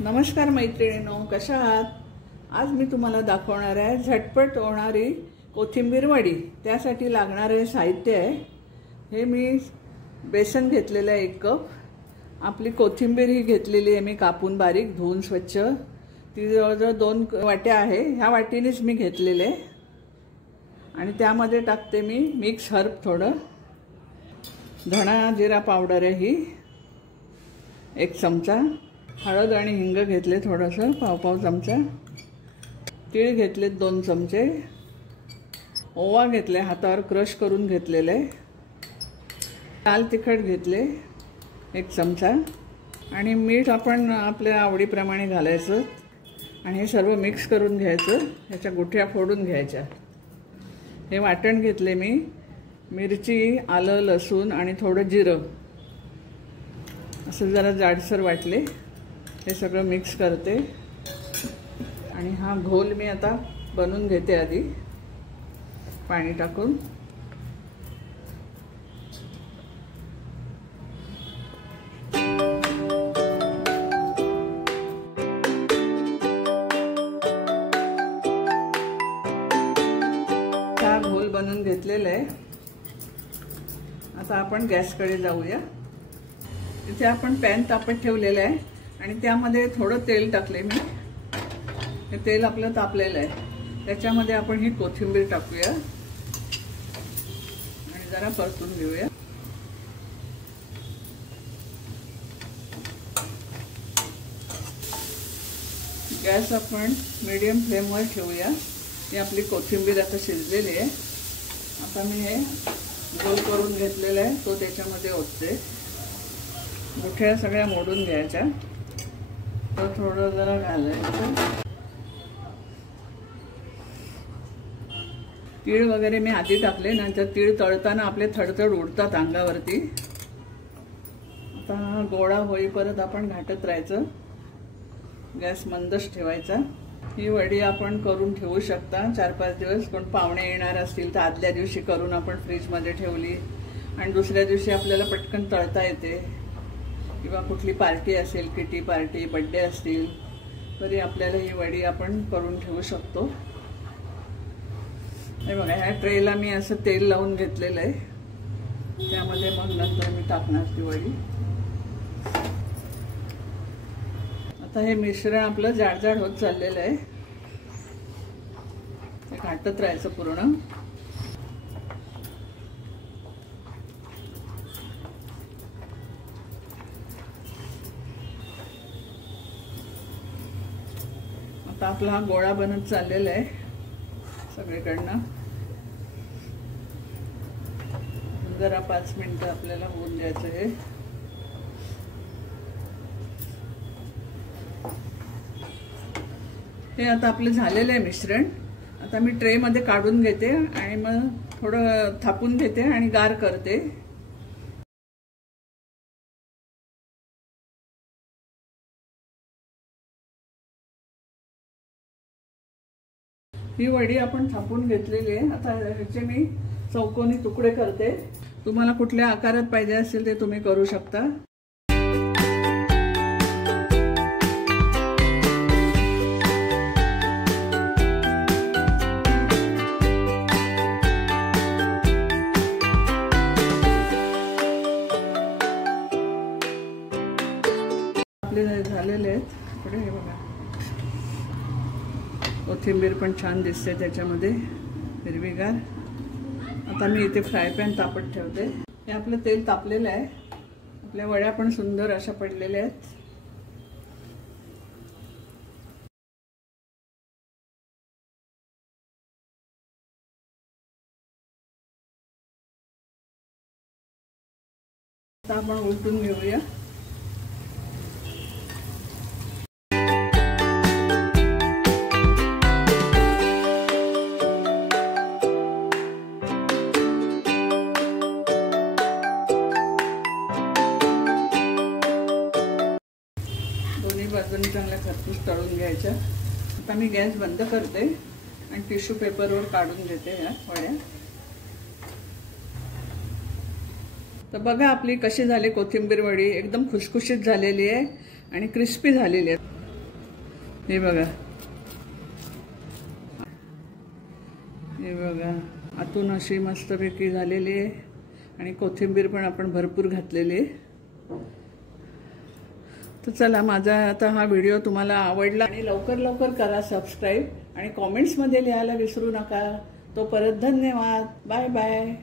नमस्कार मैत्रिणींनो, कशा आहात? आज मी तुम्हाला दाखवणार आहे झटपट होणारी कोथिंबीर वडी। त्यासाठी लागणारे साहित्य आहे हे मी बेसन घेतलेलं आहे 1 कप। आपली कोथिंबीर ही घेतलेली आहे मी कापून बारीक धुवून स्वच्छ। ती जवळजवळ 2 वाट्या आहे, ह्या वाटीनेच मी घेतलेले। आणि त्यामध्ये टाकते मी मिक्स हर्ब थोडं, धणा जिरा पावडर आहे ही 1 चमचा, हळद आणि हिंग घेतले थोडंसं पाव चमचा, तीळ घेतले 2 चमचे, ओवा घेतले हातावर क्रश करून घेतलेले, लाल तिखट घेतले 1 चमचा आणि मीठ आपण आपल्या आवडीप्रमाणे घालायचं आणि हे सर्व मिक्स करून घ्यायचं। ह्याच्या गुठळ्या फोडून घ्यायच्या। हे वाटण घेतले मी, मिरची, आलं, लसूण आणि थोडं जिरं असं जरा जाडसर वाटले। हे सगळं मिक्स करते आणि हा घोल मी आता बनवून घेते आधी पाणी टाकून। हा घोल बनवून घेतलेला आहे। आता आपण गॅसकडे जाऊया। इथे आपण पॅन तापत ठेवलेला आहे आणि त्यामध्ये थोडं तेल टाकले मी। हे तेल आपलं तापलेलं आहे, त्याच्यामध्ये आपण ही कोथिंबीर टाकूया आणि जरा परतून घेऊया। गॅस आपण मीडियम फ्लेमवर ठेवूया। ही आपली कोथिंबीर आता शिजलेली आहे। आता मी हे गोल करून घेतलेला आहे तो त्याच्यामध्ये ओतते। गुठळ्या सगळ्या मोडून घ्यायच्या, तर थोडं जरा घालायचं। तीळ वगैरे मी आधी टाकले, नंतर तीळ तळताना आपले थडथड उडतात अंगावरती। आता गोळा होईपर्यंत आपण घाटत राहायचं, गॅस मंदच ठेवायचा। ही वडी आपण करून ठेवू शकता 4-5 दिवस। कोण पाहुणे येणार असतील तर आदल्या दिवशी करून आपण फ्रीजमध्ये ठेवली आणि दुसऱ्या दिवशी आपल्याला पटकन तळता येते। किंवा कुठली पार्टी असेल, किटी पार्टी, बर्थडे असतील, तरी आपल्याला ही वडी आपण करून ठेवू शकतो। हे बघा, ह्या ट्रेला मी असं तेल लावून घेतलेलं आहे, त्यामध्ये मग नंतर मी टाकणार ती वडी। आता हे मिश्रण आपलं जाड होत चाललेलं आहे, हे घाटत राहायचं पूर्ण। आता आपला हा गोळा बनत चाललेला आहे सगळीकडनं। जरा 5 मिनिटं आपल्याला होऊन द्यायचं आहे। हे आता आपलं झालेलं आहे मिश्रण। आता मी ट्रे मध्ये काढून घेते आणि मग थोडं थापून घेते आणि गार करते। ही वडी आपण थापून घेतलेली आहे। आता ह्याचे मी चौकोनी तुकडे करते। तुम्हाला कुठल्या आकारात पाहिजे असेल ते तुम्ही करू शकता। आपले झालेले आहेत तुकडे। हे बघा, कोथिंबीर पण छान दिसते त्याच्यामध्ये हिरवीगार। आता मी इथे फ्राय पॅन तापत ठेवते। हे आपलं तेल तापलेलं आहे, आपल्या वड्या पण सुंदर अशा पडलेल्या आहेत। आता आपण उलटून घेऊया। बाजूने चांगल्या खरपूस तळून घ्यायच्या। आता मी गॅस बंद करते आणि टिश्यू पेपरवर काढून घेते या वड्या। तर बघा आपली कशी झाली कोथिंबीर वडी, एकदम खुसखुशीत झालेली आहे आणि क्रिस्पी झालेली आहे। हे बघा, हे बघा, आतून अशी मस्तपैकी झालेली आहे आणि कोथिंबीर पण आपण भरपूर घातलेली आहे. तर चला, माझा आता हा व्हिडिओ तुम्हाला आवडला आणि लवकर करा सबस्क्राईब आणि कॉमेंट्समध्ये लिहायला विसरू नका. तो परत धन्यवाद. Bye bye.